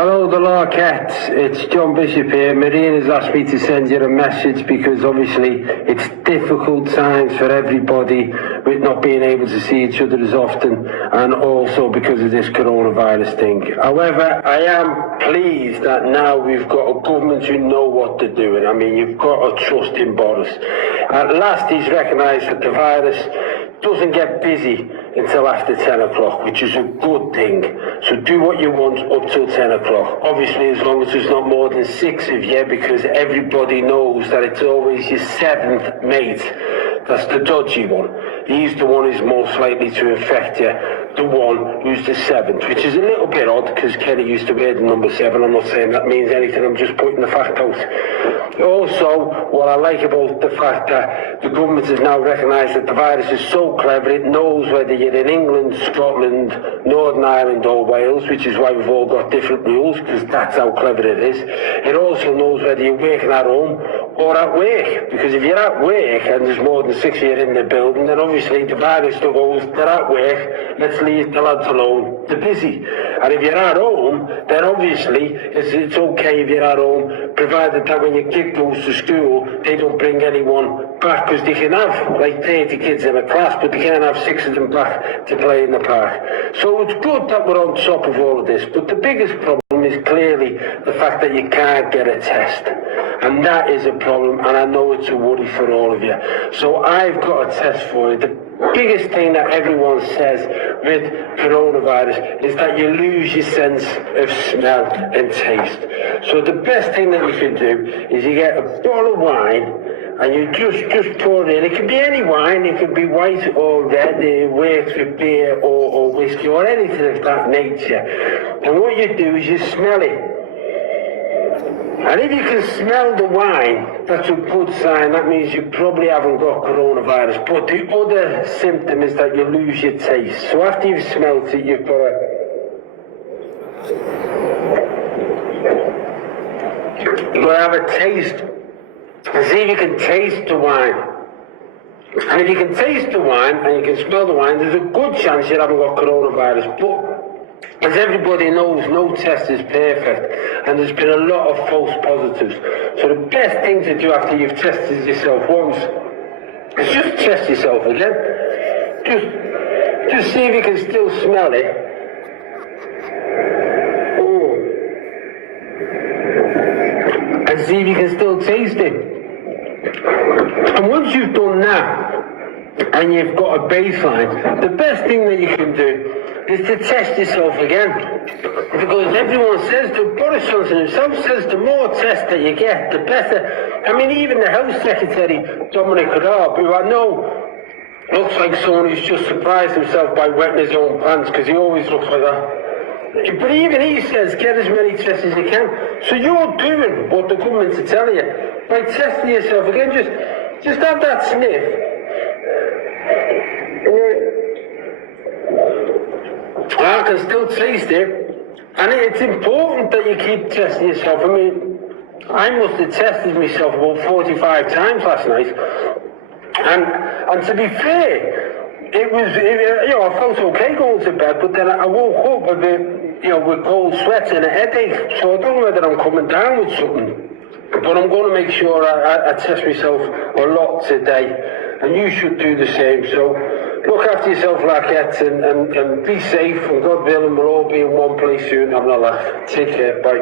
Hello, the Larkettes. It's John Bishop here. Marine has asked me to send you a message because obviously it's difficult times for everybody with not being able to see each other as often, and also because of this coronavirus thing. However, I am pleased that now we've got a government who know what they're doing. I mean, you've got to trust in Boris. At last he's recognised that the virus doesn't get busy until after 10 o'clock, which is a good thing. So do what you want up till 10 o'clock. Obviously, as long as there's not more than 6 of you, because everybody knows that it's always your 7th mate that's the dodgy one. He's the one who's most likely to infect you, the one who's the 7th, which is a little bit odd because Kenny used to wear the number 7. I'm not saying that means anything, I'm just pointing the fact out. Also, what I like about the fact that the government has now recognised that the virus is so clever, it knows whether you're in England, Scotland, Northern Ireland or Wales, which is why we've all got different rules, because that's how clever it is. It also knows whether you're working at home or at work, because if you're at work and there's more than 6 of you in the building, then obviously the virus still goes, they're at work, let's leave the lads alone, they're busy. And if you're at home, then obviously it's okay if you're at home, provided that when your kid goes to school, they don't bring anyone back, because they can have like 30 kids in a class, but they can't have 6 of them back to play in the park. So it's good that we're on top of all of this, but the biggest problem is clearly the fact that you can't get a test. And that is a problem, and I know it's a worry for all of you. So I've got a test for you. The biggest thing that everyone says with coronavirus is that you lose your sense of smell and taste. So the best thing that you can do is you get a bottle of wine and you just pour it in. It can be any wine, it can be white or red, it works with beer or whiskey or anything of that nature. And what you do is you smell it. And if you can smell the wine, that's a good sign. That means you probably haven't got coronavirus. But the other symptom is that you lose your taste. So after you've smelled it, you've got to have a taste and see if you can taste the wine. And if you can taste the wine and you can smell the wine, there's a good chance you haven't got coronavirus. But as everybody knows, no test is perfect, and there's been a lot of false positives. So the best thing to do after you've tested yourself once is just test yourself again. Just see if you can still smell it. And see if you can still taste it. And once you've done that, and you've got a baseline, the best thing that you can do is to test yourself again. Because everyone says, Boris Johnson himself says, the more tests that you get, the better. I mean, even the Health Secretary, Dominic Raab, who I know looks like someone who's just surprised himself by wetting his own pants, because he always looks like that. But even he says, get as many tests as you can. So you're doing what the government are telling you. By testing yourself again, just have that sniff. I can still taste it, and it's important that you keep testing yourself. I mean, I must have tested myself about 45 times last night, and to be fair, I felt okay going to bed, but then I woke up a bit, with cold sweats and a headache. So I don't know whether I'm coming down with something, but I'm going to make sure I test myself a lot today, and you should do the same. So look after yourself, Larkettes, and be safe, and God willing, we'll all be in one place soon having a laugh. Take care, bye.